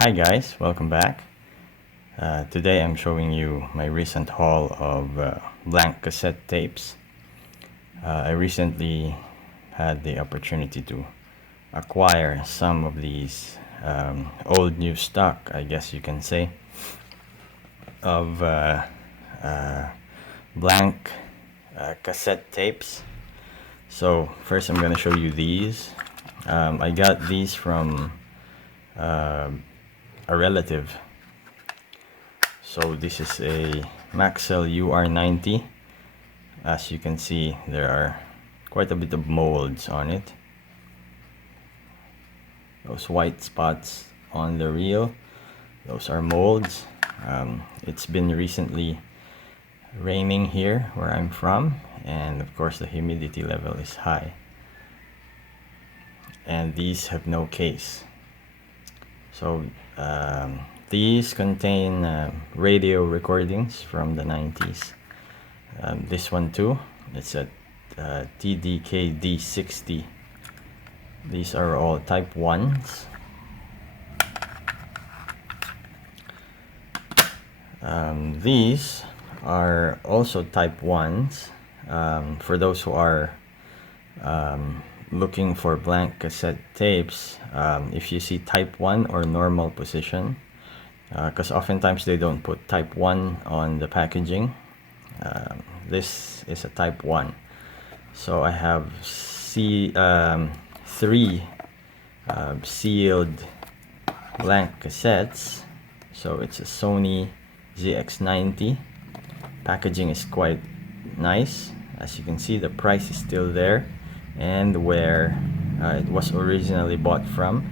Hi guys, welcome back. Today I'm showing you my recent haul of blank cassette tapes. I recently had the opportunity to acquire some of these old new stock, I guess you can say, of blank cassette tapes. So first I'm going to show you these. I got these from a relative. So this is a Maxell UR90. As you can see, there are quite a bit of molds on it. Those white spots on the reel, those are molds. It's been recently raining here where I'm from, and of course the humidity level is high. And these have no case. So these contain radio recordings from the 90s. This one too, it's a TDK-D60. These are all type 1s. These are also type 1s. For those who are looking for blank cassette tapes, if you see type 1 or normal position, because oftentimes they don't put type 1 on the packaging. This is a type 1. So I have three sealed blank cassettes. So it's a Sony ZX90. Packaging is quite nice. As you can see, the price is still there and where it was originally bought from.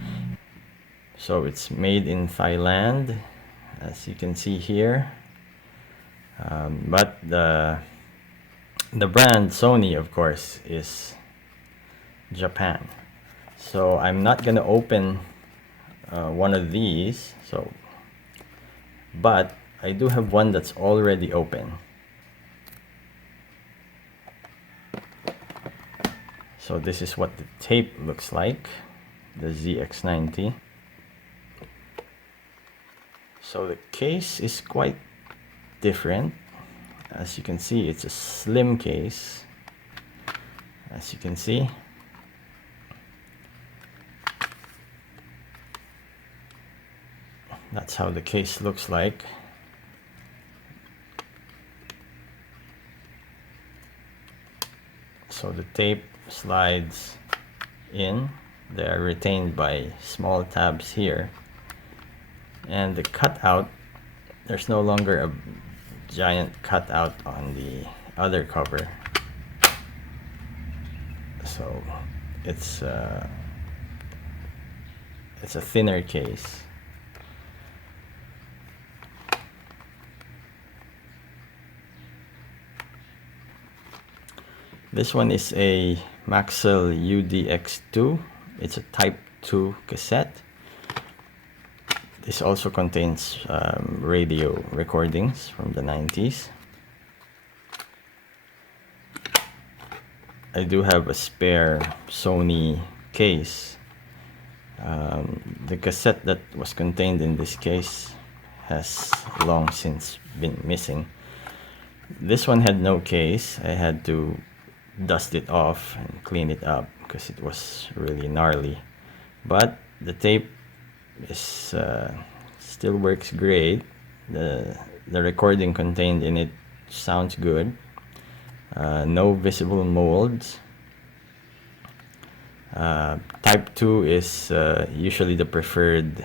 So it's made in Thailand, as you can see here. But the brand Sony, of course, is Japan. So I'm not gonna open one of these. But I do have one that's already open. So this is what the tape looks like, the ZX90. So the case is quite different. As you can see, it's a slim case. As you can see, that's how the case looks like. So the tape slides in. They are retained by small tabs here. And the cutout, there's no longer a giant cutout on the other cover. So it's a thinner case. This one is a Maxell UDX2. It's a type 2 cassette. This also contains radio recordings from the 90s. I do have a spare Sony case. The cassette that was contained in this case has long since been missing. This one had no case. I had to dust it off and clean it up because it was really gnarly. But the tape is still works great. The recording contained in it sounds good. No visible molds. Type 2 is usually the preferred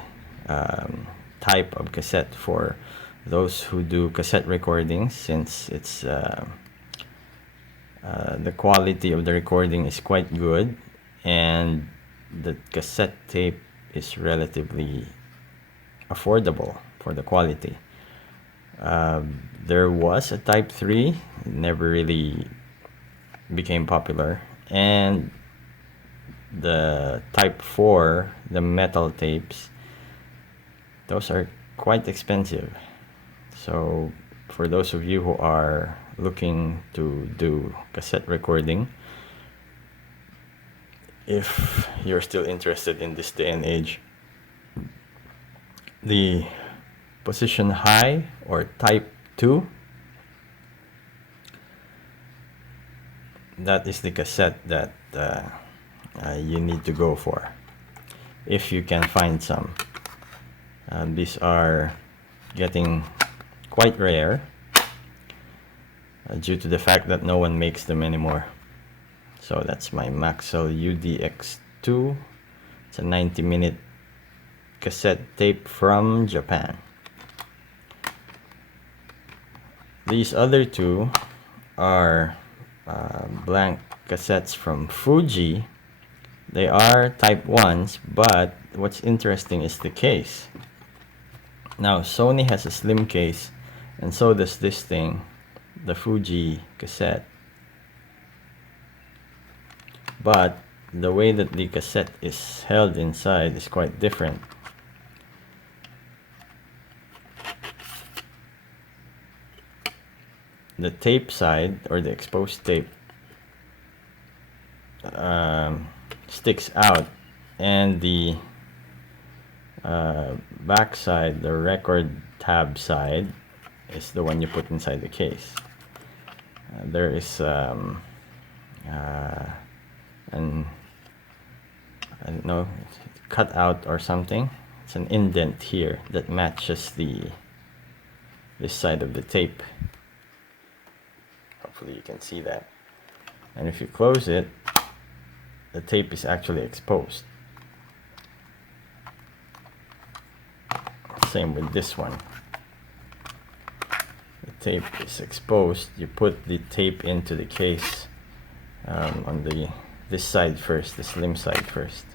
type of cassette for those who do cassette recordings, since it's the quality of the recording is quite good and the cassette tape is relatively affordable for the quality. There was a type 3, never really became popular, and the type 4, the metal tapes, those are quite expensive. So for those of you who are looking to do cassette recording, if you're still interested in this day and age, The position high or type 2, that is the cassette that you need to go for if you can find some. These are getting quite rare due to the fact that no one makes them anymore. So that's my Maxell UDX2. It's a 90-minute cassette tape from Japan. These other two are blank cassettes from Fuji. They are type 1s, but what's interesting is the case. Now Sony has a slim case, and so does this thing, the Fuji cassette. But the way that the cassette is held inside is quite different. The tape side, or the exposed tape, sticks out, and the back side, the record tab side, is the one you put inside the case. There is an, I don't know, cut out or something. It's an indent here that matches this side of the tape. Hopefully you can see that. And if you close it, the tape is actually exposed. Same with this one. The tape is exposed. You put the tape into the case on this side first, the slim side first,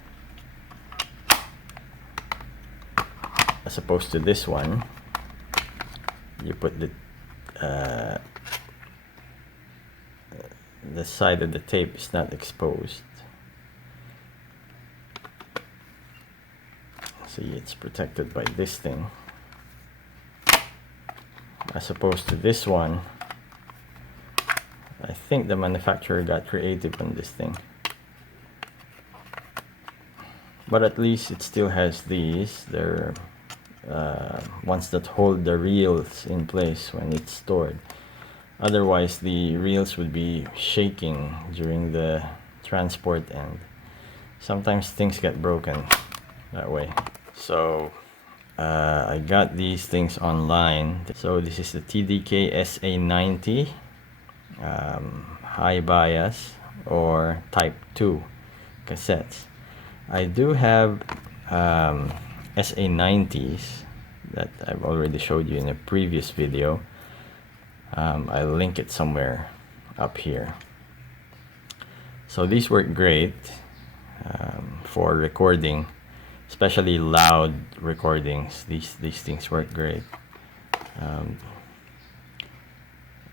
as opposed to this one. You put the side of the tape is not exposed. See, it's protected by this thing, as opposed to this one. I think the manufacturer got creative on this thing, but at least it still has these. They're ones that hold the reels in place when it's stored. Otherwise the reels would be shaking during the transport, and sometimes things get broken that way. So I got these things online. So this is the TDK SA90 high bias or type 2 cassettes. I do have SA90s that I've already showed you in a previous video. I'll link it somewhere up here. So these work great for recording, especially loud recordings. These things work great,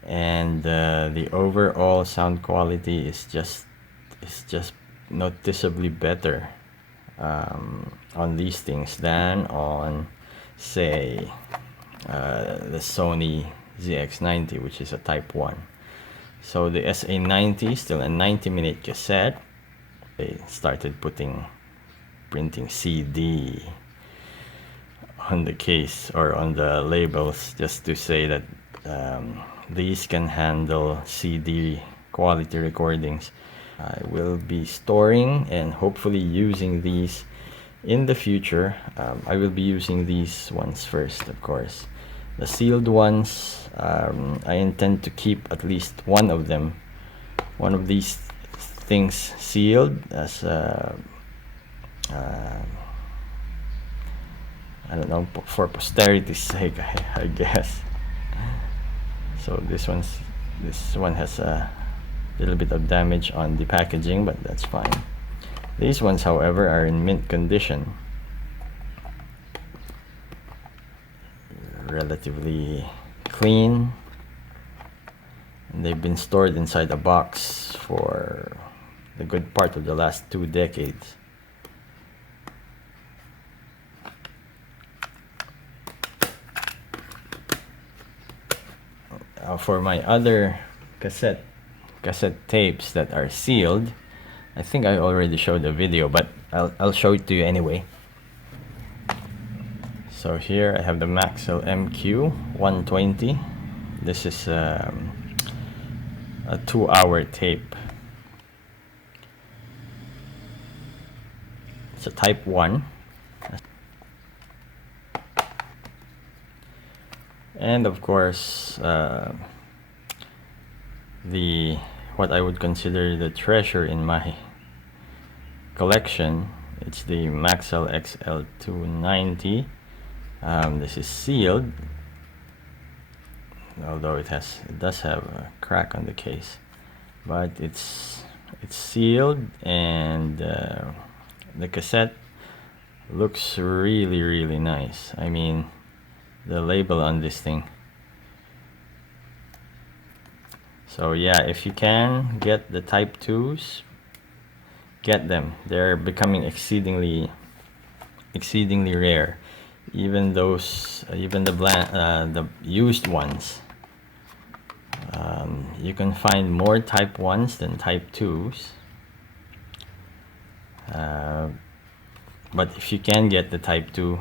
and the overall sound quality is just noticeably better on these things than on, say, the Sony ZX90, which is a type 1. So the SA90 is still a 90-minute cassette. They started printing CD on the case or on the labels, just to say that these can handle CD quality recordings. I will be storing and hopefully using these in the future. I will be using these ones first, of course. The sealed ones, I intend to keep at least one of them, one of these things sealed as I don't know, for posterity's sake, I guess. So this one has a little bit of damage on the packaging, but that's fine. These ones, however, are in mint condition, relatively clean, and they've been stored inside a box for the good part of the last 2 decades. For my other cassette tapes that are sealed, I think I already showed the video, but I'll show it to you anyway. So here I have the Maxell MQ120. This is a 2-hour tape. It's a type 1. And of course, what I would consider the treasure in my collection, it's the Maxell XL290. This is sealed, although it does have a crack on the case, but it's sealed, and the cassette looks really nice. I mean, the label on this thing. So yeah, if you can get the Type 2s, get them. They're becoming exceedingly rare. Even those, even the used ones. You can find more Type 1s than Type 2s. But if you can get the Type 2,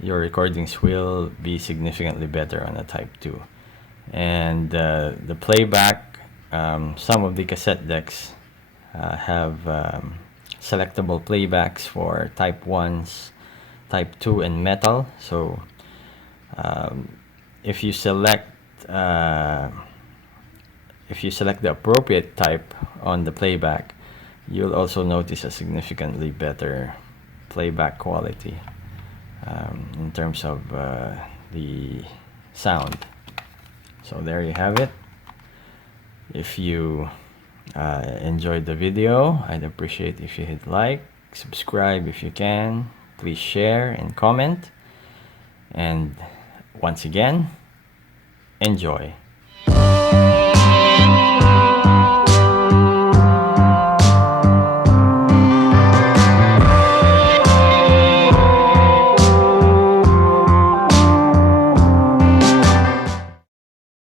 your recordings will be significantly better on a Type 2. And the playback, some of the cassette decks have selectable playbacks for Type 1s, Type 2, and metal. So if you select the appropriate type on the playback, you'll also notice a significantly better playback quality in terms of the sound. So there you have it. If you enjoyed the video, I'd appreciate if you hit like, subscribe if you can, please share and comment, and once again, enjoy.